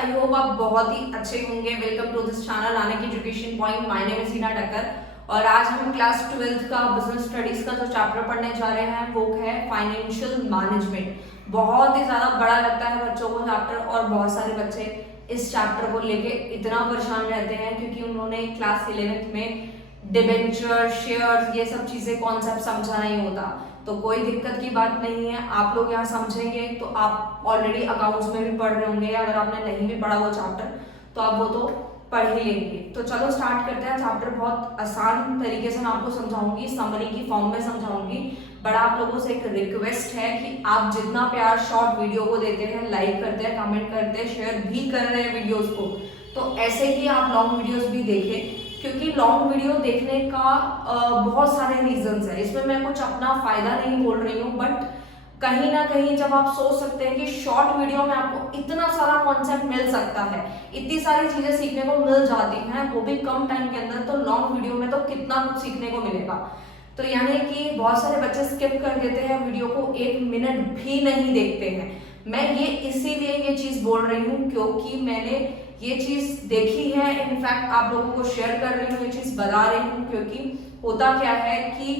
I hope आप बहुत ही अच्छे होंगे। Welcome to this channel Anand education point. My name is Hina Takkar और आज हम क्लास 12th का बिजनेस स्टडीज का जो चैप्टर पढ़ने जा रहे हैं वो है फाइनेंशियल मैनेजमेंट। बहुत ही ज्यादा बड़ा लगता है बच्चों को चैप्टर और बहुत सारे बच्चे इस चैप्टर को लेके इतना परेशान रहते हैं क्योंकि उन्होंने क्लास 11th में डिबेंचर, शेयर्स, ये सब चीजें कॉन्सेप्ट समझा नहीं होता। तो कोई दिक्कत की बात नहीं है, आप लोग यहाँ समझेंगे तो आप ऑलरेडी अकाउंट्स में भी पढ़ रहे होंगे। अगर आपने नहीं भी पढ़ा वो चैप्टर तो आप वो तो पढ़ ही लेंगे। तो चलो स्टार्ट करते हैं। चैप्टर बहुत आसान तरीके से मैं आपको समझाऊंगी, समरी की फॉर्म में समझाऊंगी। बड़ा आप लोगों से एक रिक्वेस्ट है कि आप जितना प्यार शॉर्ट वीडियो को देते हैं, लाइक करते हैं, कमेंट करते हैं, शेयर भी कर रहे हैं वीडियोस को, तो ऐसे ही आप लॉन्ग वीडियोस भी देखें क्योंकि लॉन्ग वीडियो देखने का बहुत सारे रीजंस है। इसमें मैं कुछ अपना फायदा नहीं बोल रही हूँ, बट कहीं ना कहीं जब आप सोच सकते हैं कि शॉर्ट वीडियो में आपको इतना सारा कॉन्सेप्ट मिल सकता है, इतनी सारी चीजें सीखने को मिल जाती हैं, वो भी कम टाइम के अंदर, तो लॉन्ग वीडियो में तो कितना कुछ सीखने को मिलेगा। तो यानी कि बहुत सारे बच्चे स्किप कर देते हैं वीडियो को, 1 मिनट भी नहीं देखते हैं। मैं ये इसीलिए ये चीज बोल रही हूँ क्योंकि मैंने ये चीज देखी है। इनफैक्ट आप लोगों को शेयर कर रही हूँ, ये चीज बता रही हूँ क्योंकि होता क्या है कि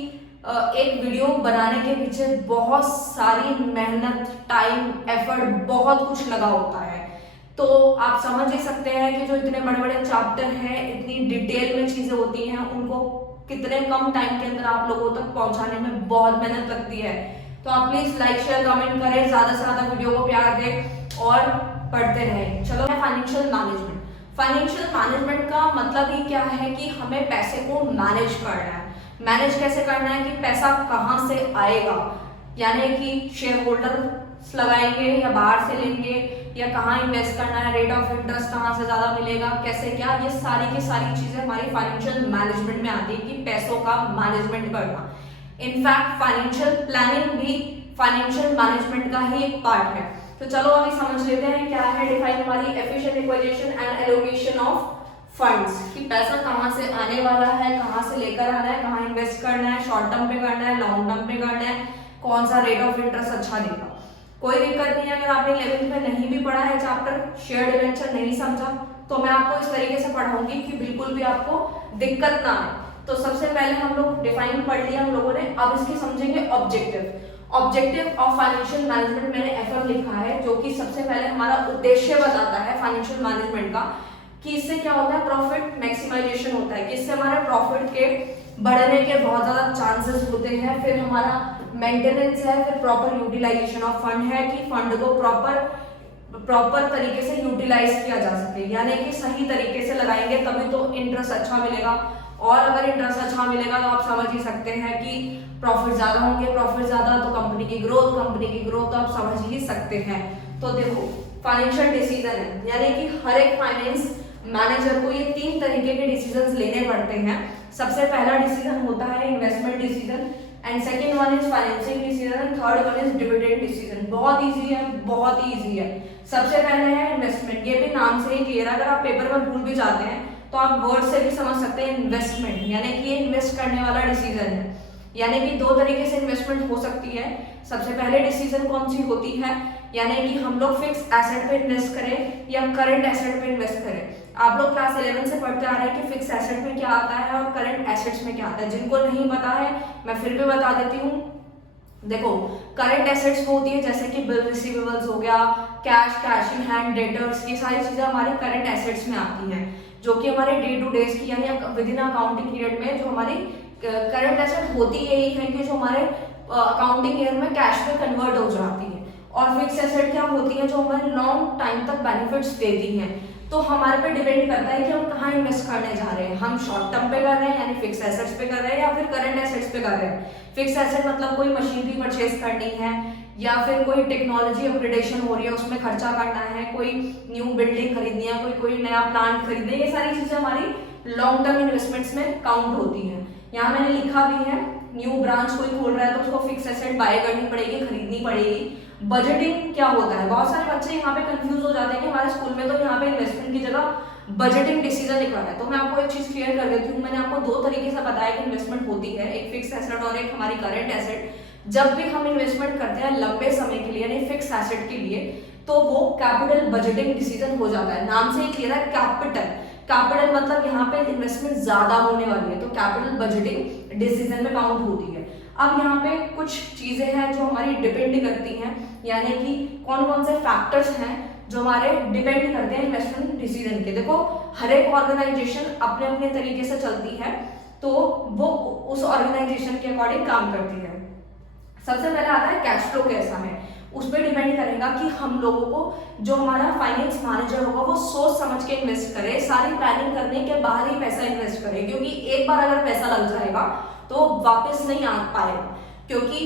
एक वीडियो बनाने के पीछे बहुत सारी मेहनत, टाइम, एफर्ट, बहुत कुछ लगा होता है। तो आप समझ ही सकते हैं कि जो इतने बड़े बड़े चैप्टर हैं, इतनी डिटेल में चीजें होती हैं, उनको कितने कम टाइम के अंदर आप लोगों तक पहुंचाने में बहुत मेहनत लगती है। तो आप प्लीज लाइक, शेयर, कमेंट करें, ज्यादा से ज्यादा वीडियो को प्यार दें और पढ़ते रहें। चलो, फाइनेंशियल मैनेजमेंट। फाइनेंशियल मैनेजमेंट का मतलब ही क्या है कि हमें पैसे को मैनेज करना है। मैनेज कैसे करना है कि पैसा कहाँ से आएगा, यानी कि शेयर होल्डर्स लगाएंगे या बाहर से लेंगे या कहाँ इन्वेस्ट करना है, रेट ऑफ इंटरेस्ट कहाँ से ज्यादा मिलेगा, कैसे क्या, ये सारी की सारी चीजें हमारी फाइनेंशियल मैनेजमेंट में आती है कि पैसों का मैनेजमेंट करना। इनफैक्ट फाइनेंशियल प्लानिंग भी फाइनेंशियल मैनेजमेंट का ही एक पार्ट है। तो चलो अभी समझ लेते हैं क्या है डिफाइन हमारी efficient acquisition and allocation of funds, कि पैसा कहाँ से आने वाला है, कहाँ से लेकर आना है, कहाँ इन्वेस्ट करना है, शॉर्ट टर्म पे करना है, लॉन्ग टर्म पे करना है, कौन सा रेट ऑफ इंटरेस्ट अच्छा देगा। कोई दिक्कत नहीं है अगर आपने 11th में नहीं भी पढ़ा है चैप्टर शेयर डिवेंचर, नहीं समझा, तो मैं आपको इस तरीके से पढ़ाऊंगी कि बिल्कुल भी आपको दिक्कत ना आए। तो सबसे पहले हम लोग डिफाइन पढ़ लिया हम लोगों ने, अब इसके समझेंगे objective. Objective of financial management मैंने एफएम लिखा है, जो कि सबसे पहले हमारा उद्देश्य बताता है फाइनेंशियल मैनेजमेंट का, कि इससे क्या होता है, प्रॉफिट मैक्सिमाइजेशन होता है, कि इससे हमारे प्रॉफिट के बढ़ने के बहुत ज्यादा चांसेस होते हैं। फिर हमारा मेंटेनेंस है, फिर प्रॉपर यूटिलाइजेशन ऑफ फंड है, कि फंड को प्रॉपर तरीके से यूटिलाइज किया जा सके, यानी कि सही तरीके से लगाएंगे तभी तो इंटरेस्ट अच्छा मिलेगा। और अगर इंटरेस्ट अच्छा मिलेगा तो आप समझ ही सकते हैं कि प्रॉफिट ज्यादा होंगे, प्रॉफिट ज्यादा तो कंपनी की ग्रोथ तो आप समझ ही सकते हैं। तो देखो, फाइनेंशियल डिसीजन है, यानी कि हर एक फाइनेंस मैनेजर को ये 3 तरीके के डिसीजंस लेने पड़ते हैं। सबसे पहला डिसीजन होता है investment decision, and second one is financing decision, and third one is dividend decision. बहुत इजी है, बहुत ही इजी है। सबसे पहले है इन्वेस्टमेंट, ये भी नाम से ही क्लियर है, अगर आप पेपर में भूल भी जाते हैं तो आप वर्ड से भी समझ सकते हैं। इन्वेस्टमेंट यानी कि ये इन्वेस्ट करने वाला डिसीजन है, यानी कि 2 तरीके से इन्वेस्टमेंट हो सकती है। सबसे पहले डिसीजन कौन सी होती है, यानी कि हम लोग फिक्स एसेट पे इन्वेस्ट करें या करंट एसेट पे इन्वेस्ट करें। आप लोग क्लास 11 से पढ़ते आ रहे हैं कि फिक्स एसेट में क्या आता है और करंट एसेट्स में क्या आता है। जिनको नहीं पता है मैं फिर भी बता देती हूँ। देखो, करंट एसेट्स वो होती है जैसे कि बिल रिसीवेबल्स हो गया, कैश इन हैंड, डेटर्स, ये सारी चीजें हमारे करंट एसेट्स में आती हैं, जो कि हमारे डे टू डेज की यानी विद इन अकाउंटिंग पीरियड में जो हमारी करंट एसेट होती यही है कि जो हमारे अकाउंटिंग ईयर में कैश में कन्वर्ट हो जाती है। और फिक्स एसेट क्या होती है, जो हमारे लॉन्ग टाइम तक बेनिफिट्स देती हैं। तो हमारे पे डिपेंड करता है कि हम कहाँ इन्वेस्ट करने जा रहे हैं, हम शॉर्ट टर्म पे कर रहे हैं यानी फिक्स एसेट्स पे कर रहे हैं या फिर करंट एसेट्स पे कर रहे हैं। फिक्स एसेट मतलब कोई मशीनरी परचेज करनी है या फिर कोई टेक्नोलॉजी अपग्रेडेशन हो रही है उसमें खर्चा करना है, कोई न्यू बिल्डिंग खरीदनी है, कोई नया प्लांट खरीदना है, ये सारी चीजें हमारी लॉन्ग टर्म इन्वेस्टमेंट्स में काउंट होती हैं। यहाँ मैंने लिखा भी है, न्यू ब्रांच कोई खोल रहा है तो उसको फिक्स एसेट बाय करनी पड़ेगी, खरीदनी पड़ेगी। बजटिंग क्या होता है, बहुत सारे बच्चे यहाँ पे कंफ्यूज हो जाते हैं कि हमारे स्कूल में तो यहाँ पे इन्वेस्टमेंट की जगह बजटिंग डिसीजन लिखा है। तो मैं आपको एक चीज क्लियर कर देती हूँ, मैंने आपको 2 तरीके से बताया कि इन्वेस्टमेंट होती है, एक फिक्स एसेट और एक हमारी करंट एसेट। जब भी हम इन्वेस्टमेंट करते हैं लंबे समय के लिए यानी फिक्स एसेट के लिए, तो वो कैपिटल बजटिंग डिसीजन हो जाता है। नाम से ही क्लियर है, कैपिटल मतलब यहाँ पे इन्वेस्टमेंट ज्यादा होने वाली है, तो कैपिटल बजटिंग डिसीजन में काउंट होती है। अब यहाँ पे कुछ चीजें हैं जो हमारी डिपेंड करती हैं, यानी कि कौन कौन से फैक्टर्स हैं जो हमारे डिपेंड करते हैं इन्वेस्टमेंट डिसीजन के। देखो, हर एक ऑर्गेनाइजेशन अपने अपने तरीके से चलती है, तो वो उस ऑर्गेनाइजेशन के अकॉर्डिंग काम करती है। सबसे पहले आता है कैश फ्लो कैसा है, उस पर डिपेंड करेगा कि हम लोगों को जो हमारा फाइनेंस मैनेजर होगा वो सोच समझ के इन्वेस्ट करे, सारी प्लानिंग करने के बाद ही पैसा इन्वेस्ट करे, क्योंकि एक बार अगर पैसा लग जाएगा तो वापस नहीं आ पाएगा। क्योंकि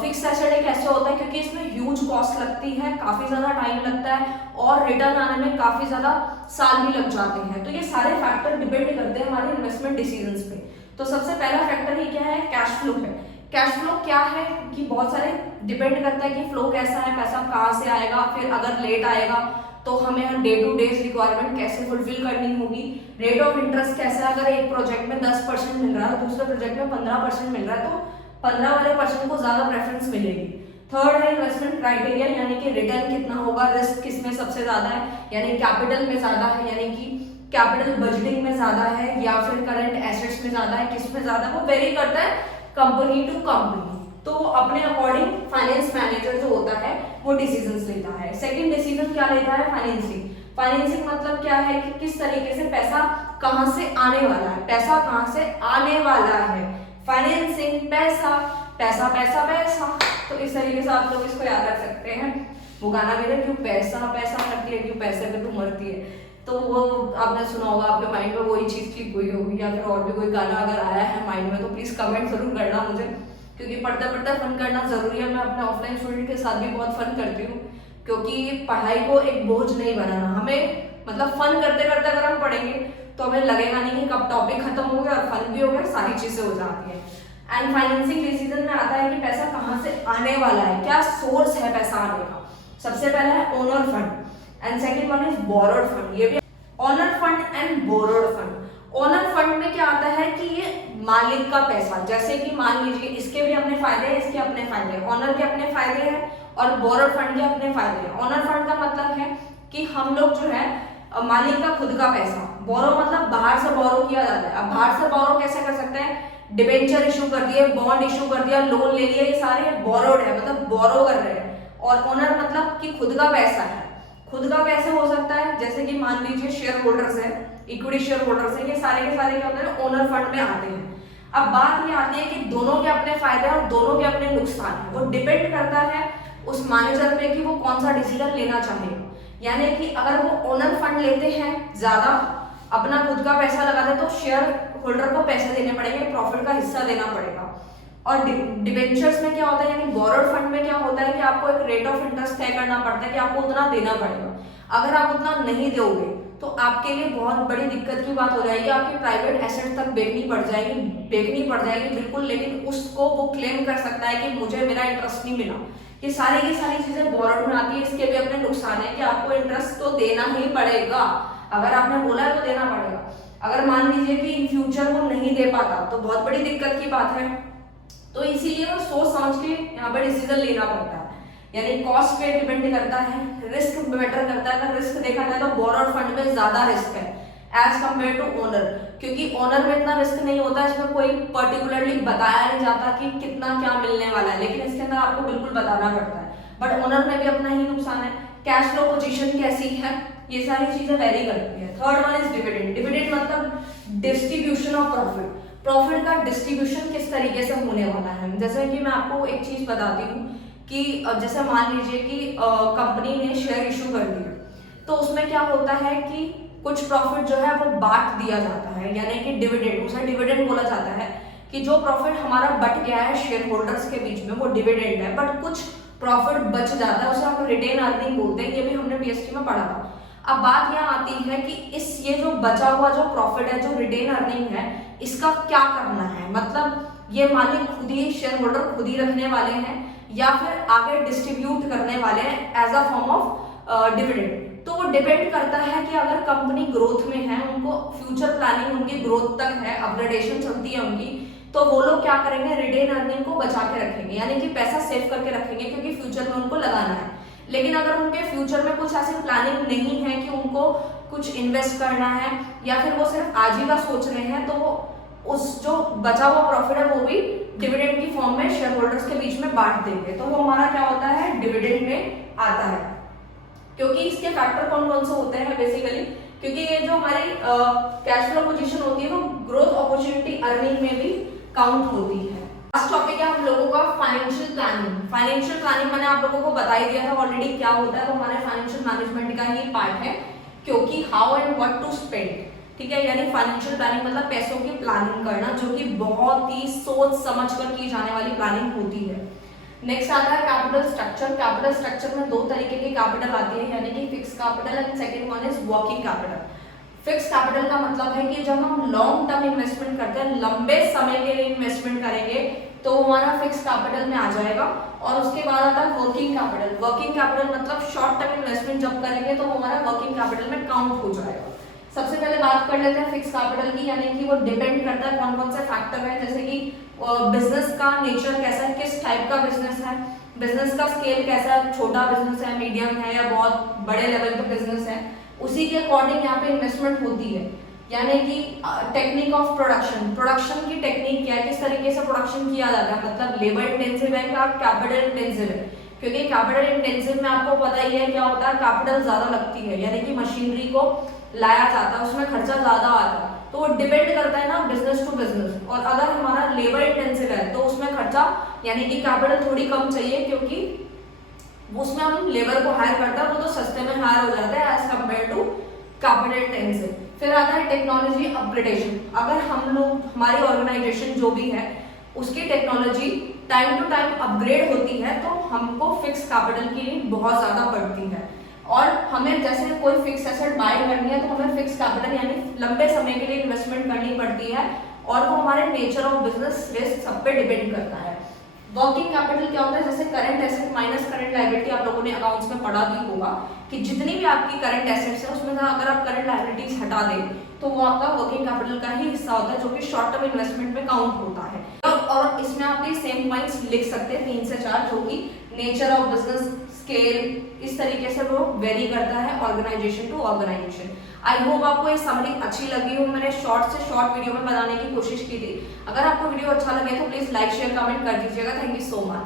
फिक्स एसेट एक ऐसे होता है क्योंकि इसमें ह्यूज कॉस्ट लगती है, काफी ज्यादा टाइम लगता है और रिटर्न आने में काफी ज्यादा साल भी लग जाते हैं। तो ये सारे फैक्टर डिपेंड करते हैं हमारे इन्वेस्टमेंट डिसीजंस पे। तो सबसे पहला फैक्टर ही क्या है, कैश फ्लो है। कैश फ्लो क्या है कि बहुत सारे डिपेंड करता है कि फ्लो कैसा है, पैसा कहाँ से आएगा, फिर अगर लेट आएगा तो हमें डे टू डे रिक्वायरमेंट कैसे फुलफिल करनी होगी, रेट ऑफ इंटरेस्ट कैसा है, अगर एक प्रोजेक्ट में 10% मिल रहा है दूसरे प्रोजेक्ट में 15% मिल रहा है तो 15 वाले परसेंट को ज्यादा प्रेफरेंस मिलेगी। थर्ड है इन्वेस्टमेंट क्राइटेरिया, यानी कि रिटर्न कितना होगा, रिस्क किसमें सबसे ज्यादा है, यानी कैपिटल में ज्यादा है, यानी कि कैपिटल बजटिंग में ज्यादा है या फिर करंट एसेट्स में ज्यादा है, किस में ज्यादा, वो वेरी करता है कंपनी टू कंपनी। तो अपने अकॉर्डिंग फाइनेंस मैनेजर जो होता है वो डिसीजंस लेता है। सेकंड डिसीजन क्या लेता है, फाइनेंसिंग। फाइनेंसिंग मतलब क्या है कि किस तरीके से पैसा कहां से आने वाला है, पैसा कहां से आने वाला है, फाइनेंसिंग पैसा पैसा पैसा पैसा। तो इस तरीके से आप लोग इसको याद रख सकते हैं। वो गाना भी है, क्यों पैसा पैसा करती है, क्यों पैसे पे तू मरती है, तो वो आपने सुना होगा, आपके माइंड में वही चीज क्लिक हुई होगी, या फिर और भी कोई गाना अगर आया है माइंड में तो प्लीज कमेंट जरूर करना मुझे, क्योंकि पढ़ते पढ़ते फन करना जरूरी है। मैं अपने ऑफलाइन स्टूडेंट के साथ भी बहुत फन करती हूँ, क्योंकि पढ़ाई को एक बोझ नहीं बनाना, हमें मतलब फन करते करते अगर हम पढ़ेंगे तो हमें लगेगा नहीं कि कब टॉपिक खत्म हो गया और फन भी हो गया, सारी चीजें हो जाती है। एंड फाइनेंसिंग डिसीजन में आता है कि पैसा कहाँ से आने वाला है, क्या सोर्स है पैसा आने का। सबसे पहला है owner fund and second one is borrowed fund. ये भी owner fund and borrowed fund. Owner fund में क्या आता है कि ये मालिक का पैसा, जैसे कि मान लीजिए इसके भी अपने फायदे हैं, इसके अपने फायदे हैं, ओनर के अपने फायदे हैं और बोरोड फंड के अपने फायदे हैं। ओनर फंड का मतलब है कि हम लोग जो है मालिक का खुद का पैसा, बोरो मतलब बाहर से बोरो किया जाता है। अब बाहर से बोरो कैसे कर सकते हैं, डिबेंचर इशू कर दिए, बॉन्ड इशू कर दिया, लोन ले लिया, ये सारे बोरोड है, मतलब बोरो कर रहे हैं। और ओनर मतलब कि खुद का पैसा है। खुद का कैसे हो सकता है, जैसे कि मान लीजिए शेयर होल्डर्स है, इक्विटी शेयर होल्डर्स है, ये सारे के सारे क्या होते हैं, ओनर फंड में आते हैं। अब बात ये आती है कि दोनों के अपने फायदे और दोनों के अपने नुकसान है। वो डिपेंड करता है उस मैनेजर पे कि वो कौन सा डिसीजन लेना चाहेगा। यानी कि अगर वो ओनर फंड लेते हैं, ज्यादा अपना खुद का पैसा लगाते तो शेयर होल्डर को पैसे देने पड़ेंगे, प्रॉफिट का हिस्सा देना पड़ेगा। और डिबेंचर्स में क्या होता है, यानी बोरोड फंड में क्या होता है कि आपको एक रेट ऑफ इंटरेस्ट तय करना पड़ता है कि आपको उतना देना पड़ेगा। अगर आप उतना नहीं दोगे तो आपके लिए बहुत बड़ी दिक्कत की बात हो जाएगी, आपकी प्राइवेट एसेट तक बेचनी पड़ जाएगी बिल्कुल, लेकिन उसको वो क्लेम कर सकता है कि मुझे मेरा इंटरेस्ट नहीं मिला। ये सारी की सारी चीजें बोरोड में आती है। इसके भी अपने नुकसान है कि आपको इंटरेस्ट तो देना ही पड़ेगा, अगर आपने बोला है तो देना पड़ेगा। अगर मान लीजिए कि इन फ्यूचर वो नहीं दे पाता तो बहुत बड़ी दिक्कत की बात है। तो इसीलिए वो सोच समझ के यहाँ पर डिसीजन लेना पड़ता है। यानी कॉस्ट पे डिपेंड करता है, रिस्क मैटर करता है। अगर रिस्क देखा जाए तो बोरोड फंड में ज्यादा रिस्क है एज कम्पेयर टू ओनर, क्योंकि ओनर में इतना रिस्क नहीं होता, इसमें कोई पर्टिकुलरली बताया नहीं जाता कि कितना क्या मिलने वाला है, लेकिन इसके अंदर आपको बिल्कुल बताना पड़ता है। बट ओनर में भी अपना ही नुकसान है। कैश फ्लो पोजीशन कैसी है, ये सारी चीजें वेरी करती है। Third one is dividend. Dividend मतलब डिस्ट्रीब्यूशन ऑफ प्रॉफिट। प्रॉफिट का डिस्ट्रीब्यूशन किस तरीके से होने वाला है। जैसे कि मैं आपको एक चीज बताती हूँ कि जैसे मान लीजिए कि कंपनी ने शेयर इशू कर दिया, तो उसमें क्या होता है कि कुछ प्रॉफिट जो है वो बांट दिया जाता है, यानी कि डिविडेंड, उसे डिविडेंड बोला जाता है। कि जो प्रॉफिट हमारा बट गया है शेयर होल्डर्स के बीच में वो डिविडेंड है, बट कुछ प्रॉफिट बच जाता है, उसे हम रिटेन अर्निंग बोलते हैं। ये भी हमने बीएसटी में पढ़ा था। अब बात यहाँ आती है कि ये जो बचा हुआ जो प्रॉफिट है, जो रिटेन अर्निंग है, इसका क्या करना है। मतलब ये मालिक खुद ही, शेयर होल्डर खुद ही रखने वाले हैं या फिर आगे डिस्ट्रीब्यूट करने वाले हैं as a form of dividend. तो वो डिपेंड करता है कि अगर कंपनी ग्रोथ में है, उनको फ्यूचर प्लानिंग उनकी ग्रोथ तक है, अपग्रेडेशन चलती है उनकी, तो वो लोग क्या करेंगे, रिटेन अर्निंग को बचा के रखेंगे, यानी कि पैसा सेव करके रखेंगे क्योंकि फ्यूचर में उनको लगाना है। लेकिन अगर उनके फ्यूचर में कुछ ऐसी प्लानिंग नहीं है कि उनको कुछ इन्वेस्ट करना है या फिर वो सिर्फ आज ही का सोच रहे हैं, तो वो उस जो बचा हुआ प्रॉफिट है वो भी डिविडेंड की फॉर्म में शेयर होल्डर्स के बीच में बांट देंगे। तो वो हमारा क्या होता है, डिविडेंड में आता है। क्योंकि इसके फैक्टर कौन कौन से होते हैं बेसिकली, क्योंकि ये जो हमारी कैश फ्लो पोजीशन होती है वो ग्रोथ अपॉर्चुनिटी अर्निंग में भी काउंट होती है। लास्ट टॉपिक है हम लोगों का फाइनेंशियल प्लानिंग। फाइनेंशियल प्लानिंग मैंने आप लोगों को बता ही दिया था ऑलरेडी क्या होता है, वो हमारे फाइनेंशियल मैनेजमेंट का ही पार्ट है। क्योंकि how and what to spend, ठीक है, यानी फाइनेंशियल प्लानिंग मतलब पैसों की प्लानिंग करना, जो कि बहुत ही सोच समझ कर की जाने वाली प्लानिंग होती है। नेक्स्ट आता है कैपिटल स्ट्रक्चर। कैपिटल स्ट्रक्चर में दो तरीके की कैपिटल आती है, यानी कि fix capital and second one is working capital. Fix capital का मतलब है कि जब हम लॉन्ग टर्म इन्वेस्टमेंट करते हैं, लंबे समय के लिए इन्वेस्टमेंट करेंगे, तो हमारा फिक्स कैपिटल में आ जाएगा। और उसके बाद आता है वर्किंग कैपिटल। वर्किंग कैपिटल मतलब शॉर्ट टर्म इन्वेस्टमेंट जब करेंगे तो हमारा वर्किंग कैपिटल में काउंट हो जाएगा। सबसे पहले बात कर लेते हैं फिक्स कैपिटल की, यानी कि वो डिपेंड करता है कौन कौन से फैक्टर है, जैसे कि बिजनेस का नेचर कैसा है, किस टाइप का बिजनेस है, बिजनेस का स्केल कैसा है, छोटा बिजनेस है, मीडियम है या बहुत बड़े लेवल पे बिजनेस है, उसी के अकॉर्डिंग यहाँ पे इन्वेस्टमेंट होती है। यानी कि टेक्निक ऑफ प्रोडक्शन, प्रोडक्शन की टेक्निक क्या है, किस तरीके से प्रोडक्शन किया जाता है, मतलब लेबर इंटेंसिव है या कैपिटल इंटेंसिव है। क्योंकि कैपिटल इंटेंसिव में आपको पता ही है क्या होता है, कैपिटल ज्यादा लगती है, यानी कि मशीनरी को लाया जाता है, उसमें खर्चा ज्यादा आता है, तो वो डिपेंड करता है ना बिजनेस टू बिजनेस। और अगर हमारा लेबर इंटेंसिव है तो उसमें खर्चा यानी कि कैपिटल थोड़ी कम चाहिए, क्योंकि उसमें हम लेबर को हायर करते हैं, वो तो सस्ते में हायर हो जाता है as compare to capital intensive. फिर आता है टेक्नोलॉजी अपग्रेडेशन। अगर हम लोग, हमारी ऑर्गेनाइजेशन जो भी है, उसकी technology time to time upgrade होती है, तो हमको फिक्स कैपिटल की नीड बहुत ज्यादा पड़ती है। और हमें जैसे कोई फिक्स एसेट बाय करनी है तो हमें फिक्स कैपिटल यानी लंबे समय के लिए इन्वेस्टमेंट करनी पड़ती है, और वो हमारे नेचर ऑफ बिजनेस रिस्क सब पे डिपेंड करता है। वर्किंग कैपिटल क्या होता है, जैसे current asset minus current liability, आप लोगों ने अकाउंट्स में पढ़ा भी होगा कि जितनी भी आपकी करंट एसेट्स है उसमें से अगर आप करंट लायबिलिटीज हटा दें तो वो आपका वर्किंग कैपिटल का ही हिस्सा होता है, जो कि शॉर्ट टर्म इन्वेस्टमेंट में काउंट होता है। और इसमें आप ये सेम पॉइंट्स लिख सकते हैं 3 से 4, जो कि नेचर ऑफ बिजनेस, स्केल, इस तरीके से वो वेरी करता है organisation to organisation. I hope आपको ये समरी अच्छी लगी हो। मैंने शॉर्ट से शॉर्ट वीडियो में बताने की कोशिश की थी। अगर आपको वीडियो अच्छा लगे तो प्लीज लाइक शेयर कमेंट कर दीजिएगा। Thank you so much.